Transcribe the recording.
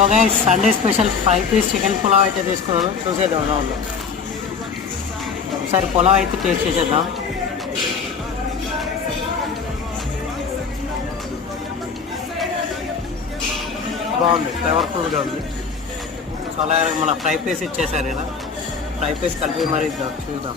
So guys Sunday special 5 piece chicken pulao అయితే తీసుకున్నాను. చూసేద్దాం ఎలా ఉందో. ఒకసారి పులావ్ అయితే టేస్ట్ చేసేద్దాం. బాగుంది, ఫ్లేవర్ఫుల్గా ఉంది. సో అలా మన ఫ్రై పీస్ ఇచ్చేసారు కదా, ఫ్రై పీస్ కలిపి మరి ఇద్దాం, చూద్దాం.